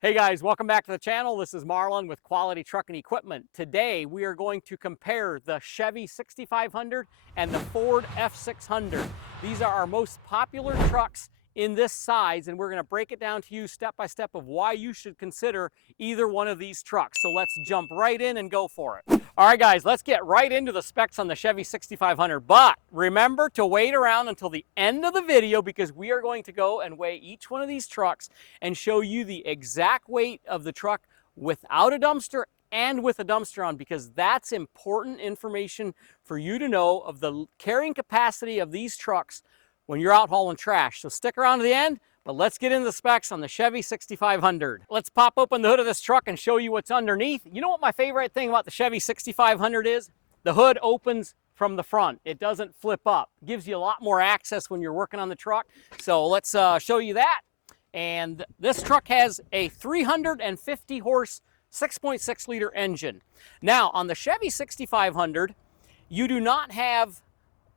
Hey guys, welcome back to the channel. This is Marlon with Quality Trucking Equipment. Today we are going to compare the Chevy 6500 and the Ford F600. These are our most popular trucks in this size, and we're going to break it down to you step by step of why you should consider either one of these trucks. So let's jump right in and go for it. All right guys, let's get right into the specs on the Chevy 6500, but remember to wait around until the end of the video because we are going to go and weigh each one of these trucks and show you the exact weight of the truck without a dumpster and with a dumpster on, because that's important information for you to know of the carrying capacity of these trucks when you're out hauling trash. So stick around to the end, but let's get into the specs on the Chevy 6500. Let's pop open the hood of this truck and show you what's underneath. You know what my favorite thing about the Chevy 6500 is? The hood opens from the front. It doesn't flip up. It gives you a lot more access when you're working on the truck. So let's show you that. And this truck has a 350 horse, 6.6 liter engine. Now on the Chevy 6500, you do not have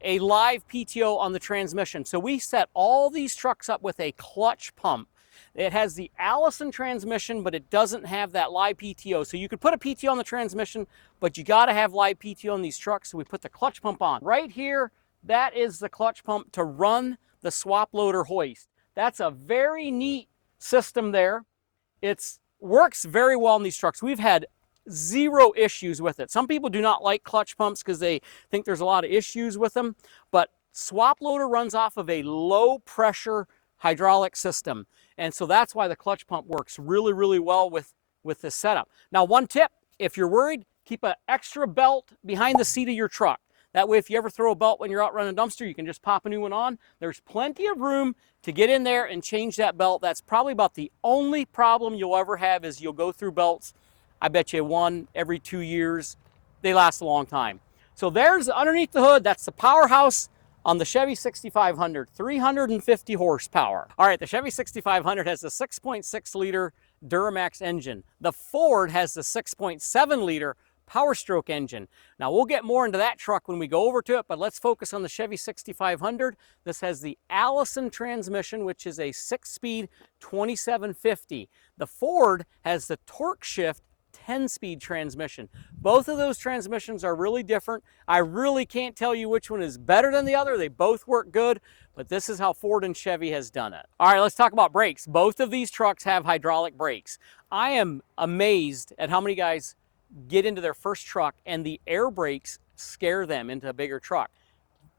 a live PTO on the transmission. So we set all these trucks up with a clutch pump. It has the Allison transmission, but it doesn't have that live PTO. So you could put a PTO on the transmission, but you gotta have live PTO on these trucks. So we put the clutch pump on. Right here, that is the clutch pump to run the swap loader hoist. That's a very neat system there. It works very well in these trucks. We've had zero issues with it. Some people do not like clutch pumps because they think there's a lot of issues with them, but swap loader runs off of a low pressure hydraulic system. And so that's why the clutch pump works really, really well with this setup. Now, one tip, if you're worried, keep an extra belt behind the seat of your truck. That way, if you ever throw a belt when you're out running a dumpster, you can just pop a new one on. There's plenty of room to get in there and change that belt. That's probably about the only problem you'll ever have is you'll go through belts. I bet you one every 2 years. They last a long time. So there's underneath the hood, that's the powerhouse on the Chevy 6500, 350 horsepower. All right, the Chevy 6500 has the 6.6 liter Duramax engine. The Ford has the 6.7 liter Power Stroke engine. Now we'll get more into that truck when we go over to it, but let's focus on the Chevy 6500. This has the Allison transmission, which is a 6-speed 2750. The Ford has the Torque Shift 10-speed transmission. Both of those transmissions are really different. I really can't tell you which one is better than the other. They both work good, but this is how Ford and Chevy has done it. All right, let's talk about brakes. Both of these trucks have hydraulic brakes. I am amazed at how many guys get into their first truck and the air brakes scare them into a bigger truck.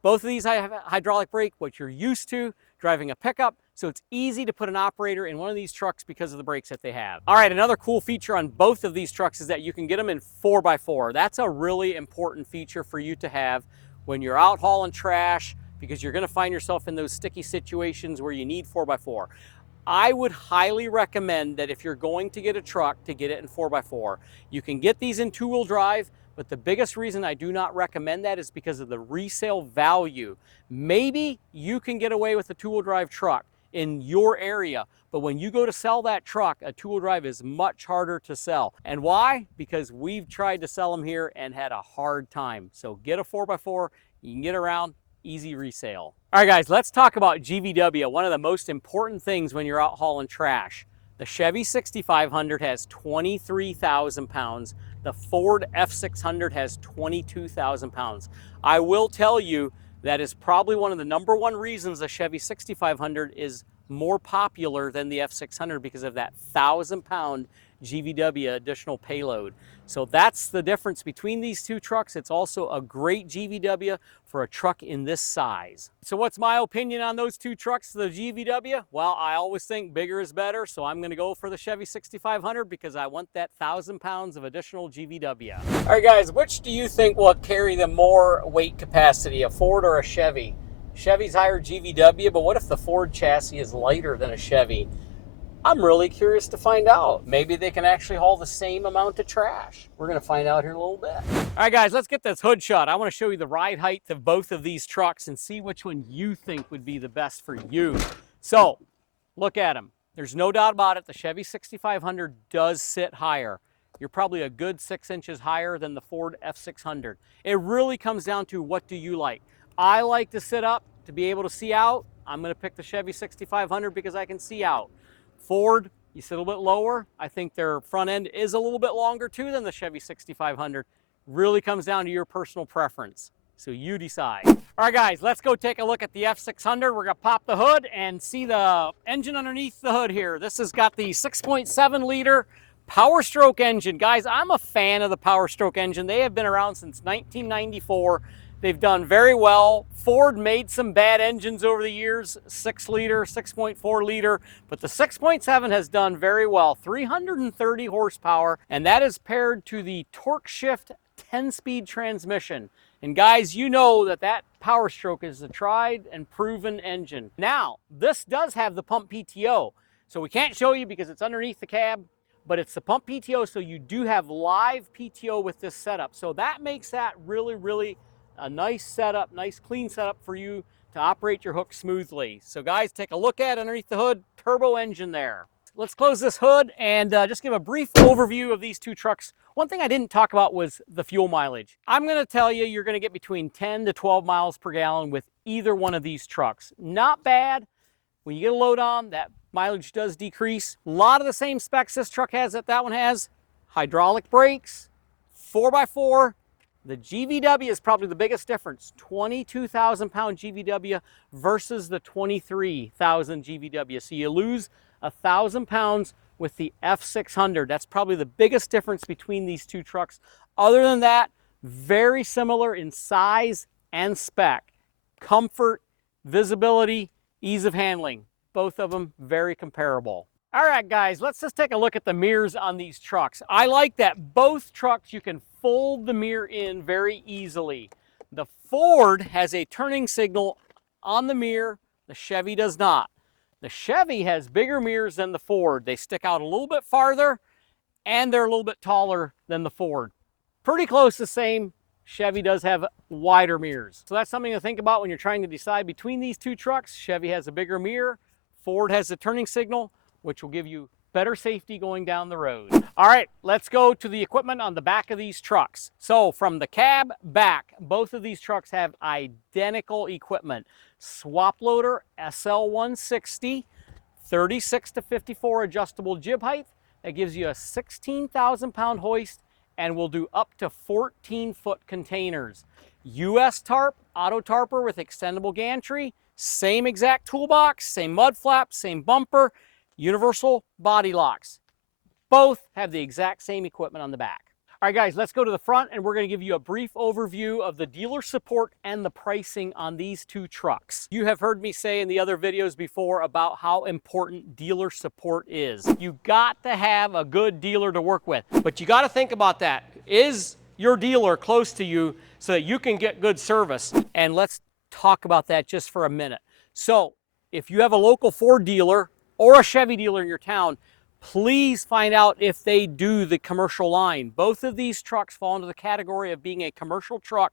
Both of these have a hydraulic brake, what you're used to driving a pickup, so it's easy to put an operator in one of these trucks because of the brakes that they have. All right, another cool feature on both of these trucks is that you can get them in 4x4. That's a really important feature for you to have when you're out hauling trash, because you're gonna find yourself in those sticky situations where you need 4x4. I would highly recommend that if you're going to get a truck, to get it in 4x4. You can get these in 2-wheel drive, but the biggest reason I do not recommend that is because of the resale value. Maybe you can get away with a 2-wheel drive truck in your area, but when you go to sell that truck, a 2-wheel drive is much harder to sell. And why? Because we've tried to sell them here and had a hard time. So get a 4x4, you can get around, easy resale. All right guys, let's talk about GVW, one of the most important things when you're out hauling trash. The Chevy 6500 has 23,000 pounds. The Ford F600 has 22,000 pounds. I will tell you that is probably one of the #1 reasons the Chevy 6500 is more popular than the F600, because of that 1,000-pound GVW additional payload. So that's the difference between these two trucks. It's also a great GVW for a truck in this size. So what's my opinion on those two trucks, the GVW? Well, I always think bigger is better, so I'm gonna go for the Chevy 6500 because I want that 1,000 pounds of additional GVW. All right guys, which do you think will carry the more weight capacity, a Ford or a Chevy? Chevy's higher GVW, but what if the Ford chassis is lighter than a Chevy? I'm really curious to find out. Maybe they can actually haul the same amount of trash. We're gonna find out here in a little bit. All right guys, let's get this hood shot. I wanna show you the ride height of both of these trucks and see which one you think would be the best for you. So, look at them. There's no doubt about it, the Chevy 6500 does sit higher. You're probably a good 6 inches higher than the Ford F600. It really comes down to what do you like. I like to sit up to be able to see out. I'm gonna pick the Chevy 6500 because I can see out. Ford You sit a little bit lower. I think their front end is a little bit longer too than the Chevy 6500. Really comes down to your personal preference. So you decide. All right, guys, let's go take a look at the F600. We're gonna pop the hood and see the engine underneath the hood here. This has got the 6.7 liter Power Stroke engine. Guys, I'm a fan of the Power Stroke engine. They have been around since 1994. They've done very well. Ford made some bad engines over the years, 6 liter, 6.4 liter, but the 6.7 has done very well. 330 horsepower, and that is paired to the Torque Shift 10-speed transmission. And guys, you know that that Power Stroke is a tried and proven engine. Now, this does have the pump PTO, so we can't show you because it's underneath the cab, but it's the pump PTO, so you do have live PTO with this setup. So that makes that really a nice setup, nice clean setup for you to operate your hook smoothly. So guys, take a look at underneath the hood, turbo engine there. Let's close this hood and just give a brief overview of these two trucks. One thing I didn't talk about was the fuel mileage. I'm gonna tell you, you're gonna get between 10 to 12 miles per gallon with either one of these trucks. Not bad. When you get a load on, that mileage does decrease. A lot of the same specs this truck has that one has. Hydraulic brakes, 4x4. The GVW is probably the biggest difference. 22,000 pound GVW versus the 23,000 GVW. So you lose 1,000 pounds with the F600. That's probably the biggest difference between these two trucks. Other than that, very similar in size and spec. Comfort, visibility, ease of handling. Both of them very comparable. All right, guys, let's just take a look at the mirrors on these trucks. I like that both trucks, you can fold the mirror in very easily. The Ford has a turning signal on the mirror. The Chevy does not. The Chevy has bigger mirrors than the Ford. They stick out a little bit farther, and they're a little bit taller than the Ford. Pretty close the same. Chevy does have wider mirrors. So that's something to think about when you're trying to decide between these two trucks. Chevy has a bigger mirror. Ford has a turning signal, which will give you better safety going down the road. All right, let's go to the equipment on the back of these trucks. So from the cab back, both of these trucks have identical equipment. Swap loader SL160, 36 to 54 adjustable jib height. That gives you a 16,000 pound hoist and will do up to 14-foot containers. US tarp, auto tarper with extendable gantry, same exact toolbox, same mud flap, same bumper, universal body locks. Both have the exact same equipment on the back. All right, guys, let's go to the front and we're going to give you a brief overview of the dealer support and the pricing on these two trucks. You have heard me say in the other videos before about how important dealer support is. You got to have a good dealer to work with, but you got to think about that. Is your dealer close to you so that you can get good service? And let's talk about that just for a minute. So if you have a local Ford dealer or a Chevy dealer in your town, please find out if they do the commercial line. Both of these trucks fall into the category of being a commercial truck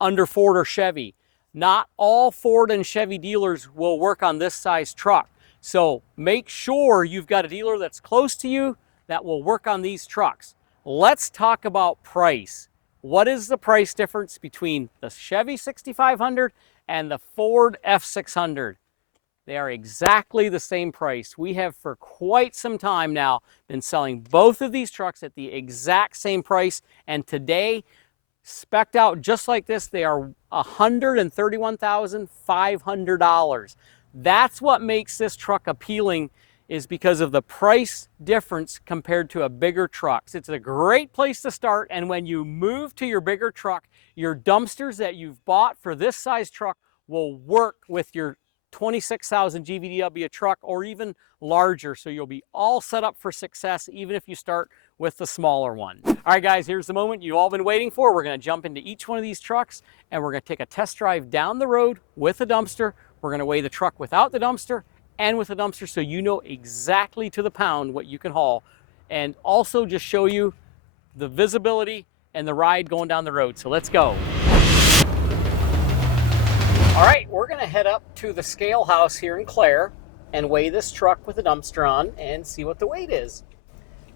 under Ford or Chevy. Not all Ford and Chevy dealers will work on this size truck. So make sure you've got a dealer that's close to you that will work on these trucks. Let's talk about price. What is the price difference between the Chevy 6500 and the Ford F600? They are exactly the same price. We have for quite some time now been selling both of these trucks at the exact same price. And today, spec'd out just like this, they are $131,500. That's what makes this truck appealing, is because of the price difference compared to a bigger truck. It's a great place to start. And when you move to your bigger truck, your dumpsters that you've bought for this size truck will work with your 26,000 GVW truck or even larger. So you'll be all set up for success even if you start with the smaller one. All right, guys, here's the moment you've all been waiting for. We're going to jump into each one of these trucks and we're going to take a test drive down the road with a dumpster. We're going to weigh the truck without the dumpster and with the dumpster so you know exactly to the pound what you can haul, and also just show you the visibility and the ride going down the road. So let's go. All right, we're gonna head up to the scale house here in Clare and weigh this truck with the dumpster on and see what the weight is.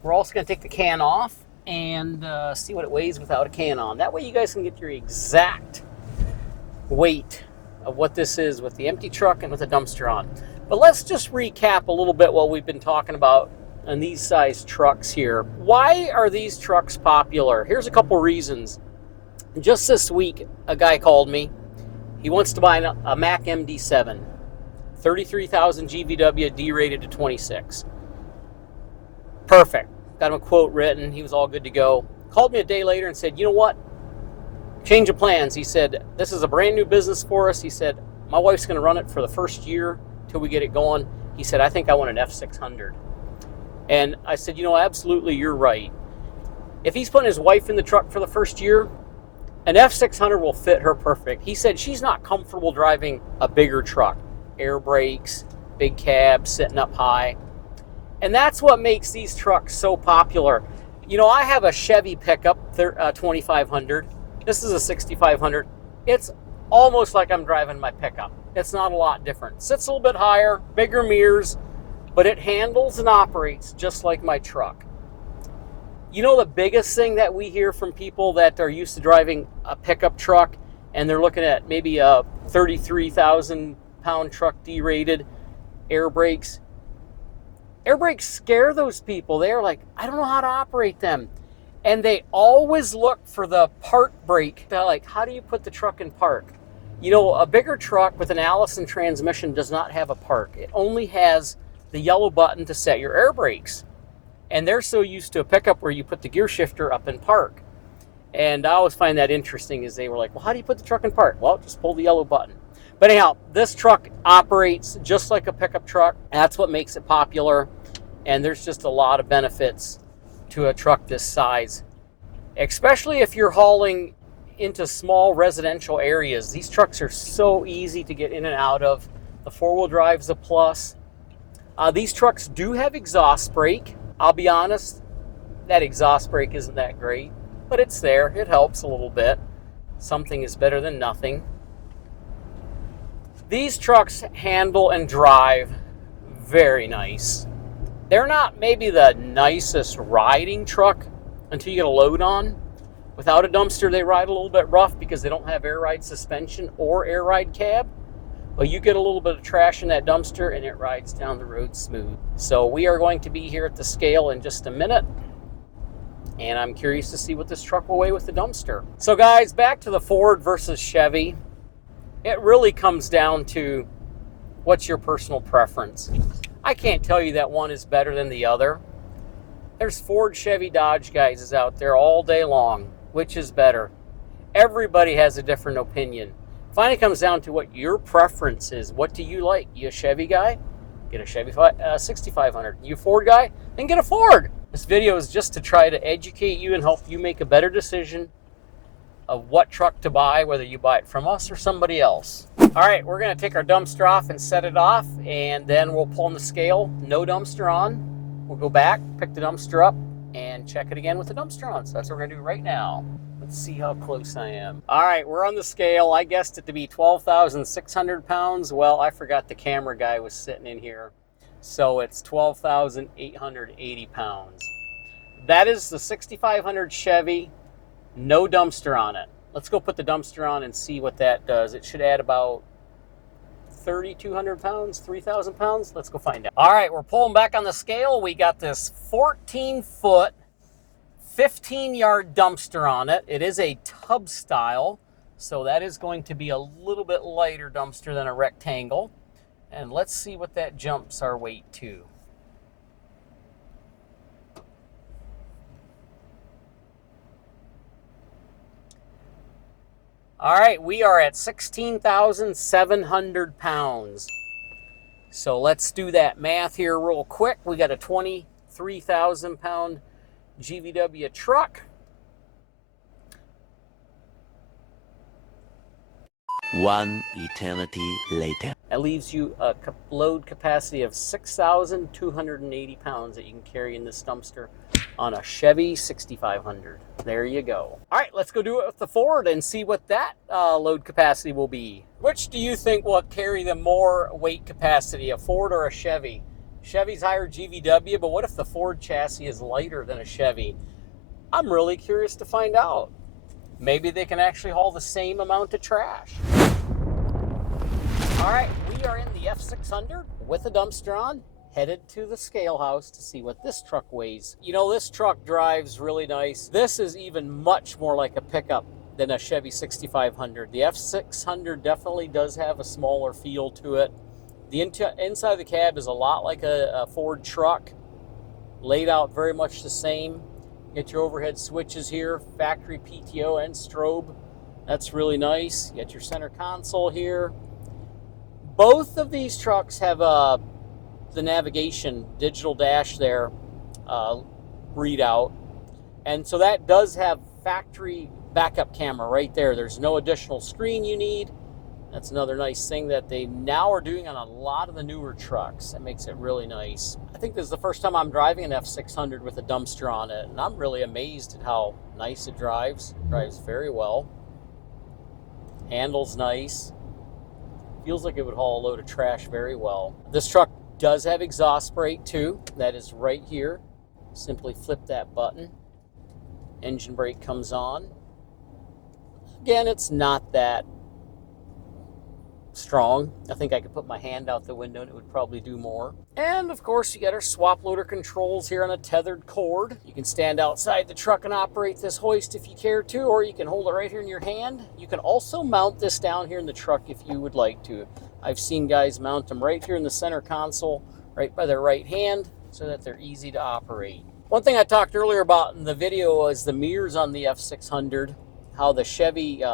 We're also gonna take the can off and see what it weighs without a can on. That way you guys can get your exact weight of what this is with the empty truck and with the dumpster on. But let's just recap a little bit what we've been talking about and these size trucks here. Why are these trucks popular? Here's a couple reasons. Just this week, a guy called me. He wants to buy a Mack MD7, 33,000 GVW, D-rated to 26. Perfect. Got him a quote written. He was all good to go. Called me a day later and said, you know what? Change of plans. He said, this is a brand new business for us. He said, my wife's going to run it for the first year till we get it going. He said, I think I want an F600. And I said, you know, absolutely, you're right. If he's putting his wife in the truck for the first year, an F600 will fit her perfect. He said she's not comfortable driving a bigger truck. Air brakes, big cab, sitting up high. And that's what makes these trucks so popular. You know, I have a Chevy pickup, 2500. This is a 6500. It's almost like I'm driving my pickup. It's not a lot different. Sits a little bit higher, bigger mirrors, but it handles and operates just like my truck. You know, the biggest thing that we hear from people that are used to driving a pickup truck and they're looking at maybe a 33,000 pound truck, D-rated, air brakes. Air brakes scare those people. They're like, I don't know how to operate them. And they always look for the park brake. They're like, how do you put the truck in park? You know, a bigger truck with an Allison transmission does not have a park. It only has the yellow button to set your air brakes. And they're so used to a pickup where you put the gear shifter up in park. And I always find that interesting is they were like, well, how do you put the truck in park? Well, just pull the yellow button. But anyhow, this truck operates just like a pickup truck. That's what makes it popular. And there's just a lot of benefits to a truck this size, especially if you're hauling into small residential areas. These trucks are so easy to get in and out of. The four-wheel drive's a plus. These trucks do have exhaust brake. I'll be honest, that exhaust brake isn't that great, but it's there. It helps a little bit. Something is better than nothing. These trucks handle and drive very nice. They're not maybe the nicest riding truck until you get a load on. Without a dumpster, they ride a little bit rough because they don't have air ride suspension or air ride cab. But you get a little bit of trash in that dumpster and it rides down the road smooth. So we are going to be here at the scale in just a minute. And I'm curious to see what this truck will weigh with the dumpster. So guys, back to the Ford versus Chevy. It really comes down to what's your personal preference. I can't tell you that one is better than the other. There's Ford, Chevy, Dodge guys out there all day long. Which is better? Everybody has a different opinion. Finally comes down to what your preference is. What do you like? You a Chevy guy? Get a Chevy 6500. You a Ford guy? Then get a Ford. This video is just to try to educate you and help you make a better decision of what truck to buy, whether you buy it from us or somebody else. All right, we're gonna take our dumpster off and set it off, and then we'll pull on the scale, no dumpster on. We'll go back, pick the dumpster up, and check it again with the dumpster on. So that's what we're gonna do right now. Let's see how close I am. All right, we're on the scale. I guessed it to be 12,600 pounds. Well, I forgot the camera guy was sitting in here. So it's 12,880 pounds. That is the 6500 Chevy, no dumpster on it. Let's go put the dumpster on and see what that does. It should add about 3,200 pounds, 3,000 pounds. Let's go find out. All right, we're pulling back on the scale. We got this 14-foot, 15-yard dumpster on it. It is a tub style, so that is going to be a little bit lighter dumpster than a rectangle. And let's see what that jumps our weight to. All right, we are at 16,700 pounds. So let's do that math here real quick. We got a 23,000 pound GVW truck. One eternity later. That leaves you a load capacity of 6,280 pounds that you can carry in this dumpster on a Chevy 6500. There you go. All right, let's go do it with the Ford and see what that load capacity will be. Which do you think will carry the more weight capacity, a Ford or a Chevy? Chevy's higher GVW, but what if the Ford chassis is lighter than a Chevy? I'm really curious to find out. Maybe they can actually haul the same amount of trash. All right, we are in the F600 with a dumpster on. headed to the scale house to see what this truck weighs. You know, this truck drives really nice. This is even much more like a pickup than a Chevy 6500. The F600 definitely does have a smaller feel to it. The inside of the cab is a lot like a Ford truck, laid out very much the same. Get your overhead switches here, factory PTO and strobe. That's really nice. You got your center console here. Both of these trucks have the navigation digital dash there readout, and so that does have factory backup camera right there. There's no additional screen you need. That's another nice thing that they now are doing on a lot of the newer trucks. That makes it really nice. I think this is the first time I'm driving an F600 with a dumpster on it, and I'm really amazed at how nice it drives. It drives very well. Handles nice. Feels like it would haul a load of trash very well. This truck does have exhaust brake too. That is right here. Simply flip that button. Engine brake comes on. Again, it's not that strong. I think I could put my hand out the window and it would probably do more. And of course, you got our swap loader controls here on a tethered cord. You can stand outside the truck and operate this hoist if you care to, or you can hold it right here in your hand. You can also mount this down here in the truck if you would like to. I've seen guys mount them right here in the center console, right by their right hand, so that they're easy to operate. One thing I talked earlier about in the video was the mirrors on the F600, how the Chevy,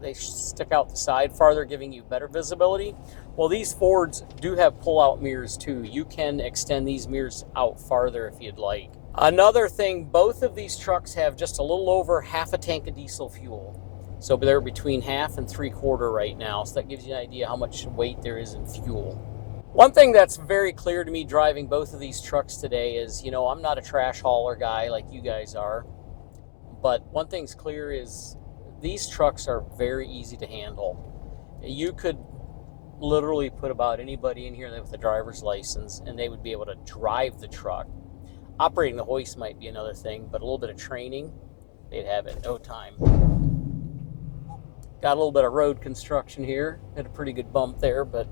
they stick out the side farther, giving you better visibility. Well, these Fords do have pull-out mirrors too. You can extend these mirrors out farther if you'd like. Another thing, both of these trucks have just a little over half a tank of diesel fuel. So they're between half and 3/4 right now. So that gives you an idea how much weight there is in fuel. One thing that's very clear to me driving both of these trucks today is, you know, I'm not a trash hauler guy like you guys are. But one thing's clear is these trucks are very easy to handle. You could literally put about anybody in here with a driver's license and they would be able to drive the truck. Operating the hoist might be another thing, but a little bit of training, they'd have it in no time. Got a little bit of road construction here. Had a pretty good bump there, but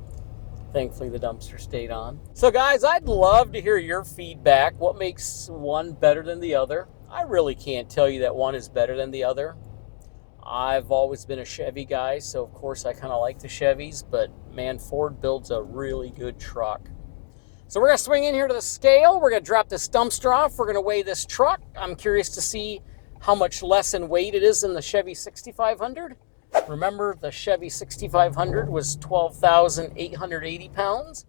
thankfully the dumpster stayed on. So guys, I'd love to hear your feedback. What makes one better than the other? I really can't tell you that one is better than the other. I've always been a Chevy guy, so of course I kind of like the Chevys, but man, Ford builds a really good truck. So we're gonna swing in here to the scale. We're gonna drop this dumpster off. We're gonna weigh this truck. I'm curious to see how much less in weight it is than the Chevy 6500. Remember, the Chevy 6500 was 12,880 pounds.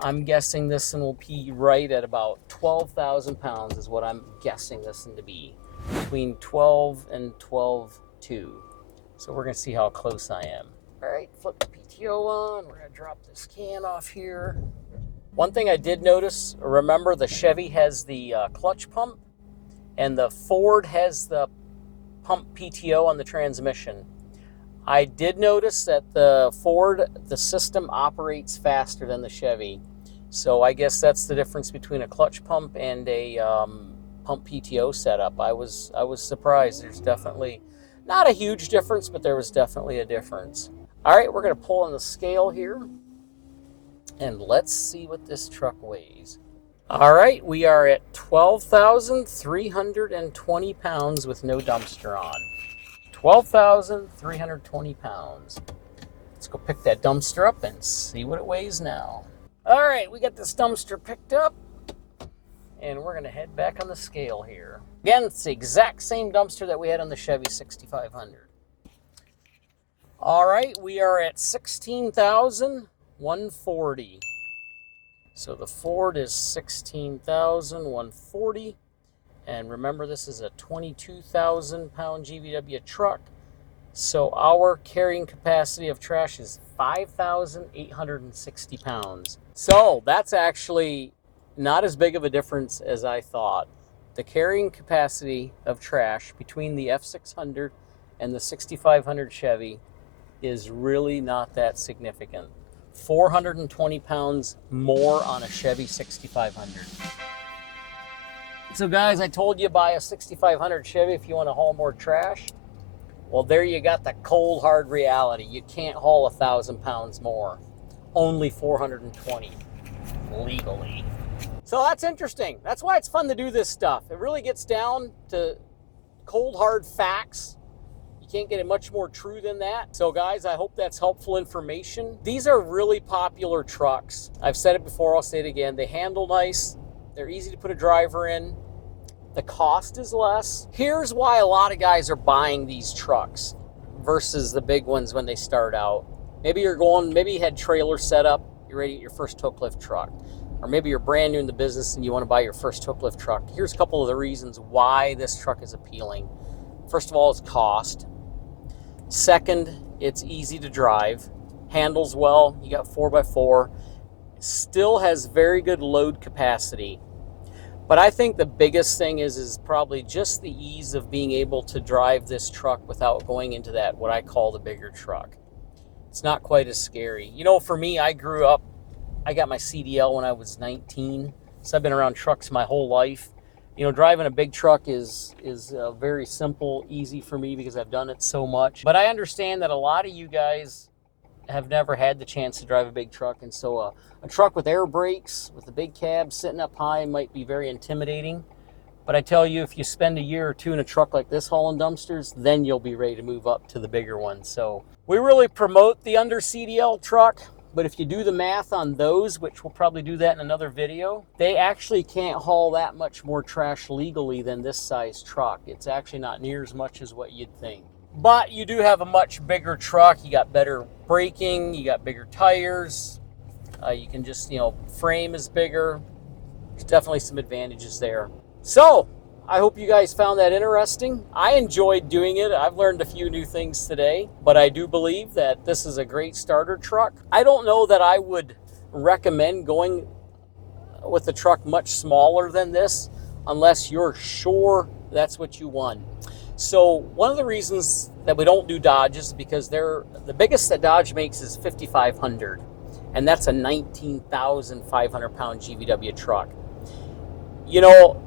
I'm guessing this one will be right at about 12,000 pounds is what I'm guessing this one to be. Between 12 and 12.2. So we're gonna see how close I am. All right, flip the PTO on. We're gonna drop this can off here. One thing I did notice, remember the Chevy has the clutch pump and the Ford has the pump PTO on the transmission. I did notice that the Ford, the system operates faster than the Chevy. So I guess that's the difference between a clutch pump and a pump PTO setup. I was surprised. There's definitely not a huge difference, but there was definitely a difference. All right, we're gonna pull on the scale here and let's see what this truck weighs. All right, we are at 12,320 pounds with no dumpster on. 12,320 pounds. Let's go pick that dumpster up and see what it weighs now. All right, we got this dumpster picked up and we're gonna head back on the scale here. Again, it's the exact same dumpster that we had on the Chevy 6500. All right, we are at 16,140. So the Ford is 16,140. And remember, this is a 22,000 pound GVWR truck. So our carrying capacity of trash is 5,860 pounds. So that's actually not as big of a difference as I thought. The carrying capacity of trash between the F600 and the 6500 Chevy is really not that significant. 420 pounds more on a Chevy 6500. So guys, I told you buy a 6500 Chevy if you want to haul more trash. Well, there you got the cold hard reality. You can't haul 1,000 pounds more, only 420. legally. So that's interesting. That's why it's fun to do this stuff. It really gets down to cold, hard facts. You can't get it much more true than that. So guys, I hope that's helpful information. These are really popular trucks. I've said it before, I'll say it again. They handle nice. They're easy to put a driver in. The cost is less. Here's why a lot of guys are buying these trucks versus the big ones when they start out. Maybe you had trailer set up, you're ready to get your first Hooklift truck. Or maybe you're brand new in the business and you want to buy your first Hooklift truck. Here's a couple of the reasons why this truck is appealing. First of all, it's cost. Second, it's easy to drive. Handles well, you got 4x4. Still has very good load capacity. But I think the biggest thing is probably just the ease of being able to drive this truck without going into that, what I call the bigger truck. It's not quite as scary. You know, for me, I grew up, I got my CDL when I was 19, so I've been around trucks my whole life. You know, driving a big truck is very simple, easy for me because I've done it so much. But I understand that a lot of you guys have never had the chance to drive a big truck, and so a truck with air brakes, with a big cab sitting up high might be very intimidating. But I tell you, if you spend a year or two in a truck like this hauling dumpsters, then you'll be ready to move up to the bigger one. So we really promote the under CDL truck, but if you do the math on those, which we'll probably do that in another video, they actually can't haul that much more trash legally than this size truck. It's actually not near as much as what you'd think. But you do have a much bigger truck. You got better braking, you got bigger tires. You can just, frame is bigger. There's definitely some advantages there. So I hope you guys found that interesting. I enjoyed doing it. I've learned a few new things today, but I do believe that this is a great starter truck. I don't know that I would recommend going with a truck much smaller than this unless you're sure that's what you want. So one of the reasons that we don't do Dodges is because the biggest that Dodge makes is 5,500, and that's a 19,500 pound GVW truck. You know,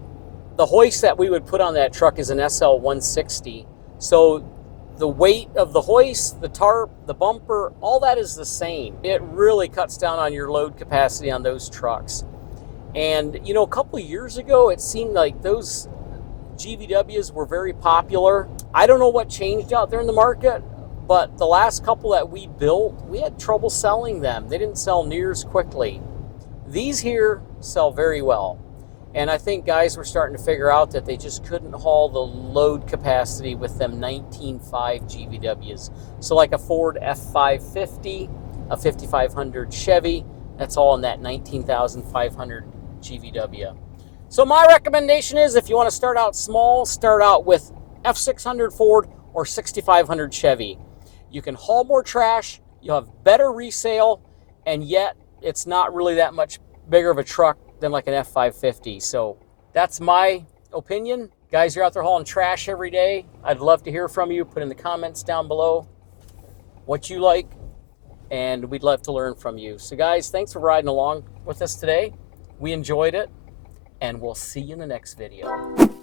the hoist that we would put on that truck is an SL 160. So the weight of the hoist, the tarp, the bumper, all that is the same. It really cuts down on your load capacity on those trucks. And, a couple of years ago, it seemed like those GVWs were very popular. I don't know what changed out there in the market, but the last couple that we built, we had trouble selling them. They didn't sell near as quickly. These here sell very well. And I think guys were starting to figure out that they just couldn't haul the load capacity with them 19.5 GVWs. So like a Ford F550, a 5500 Chevy, that's all in that 19,500 GVW. So my recommendation is, if you want to start out small, start out with F600 Ford or 6500 Chevy. You can haul more trash, you'll have better resale, and yet it's not really that much bigger of a truck than like an F550. So that's my opinion. Guys, you're out there hauling trash every day. I'd love to hear from you. Put in the comments down below what you like, and we'd love to learn from you. So guys, thanks for riding along with us today. We enjoyed it, and we'll see you in the next video.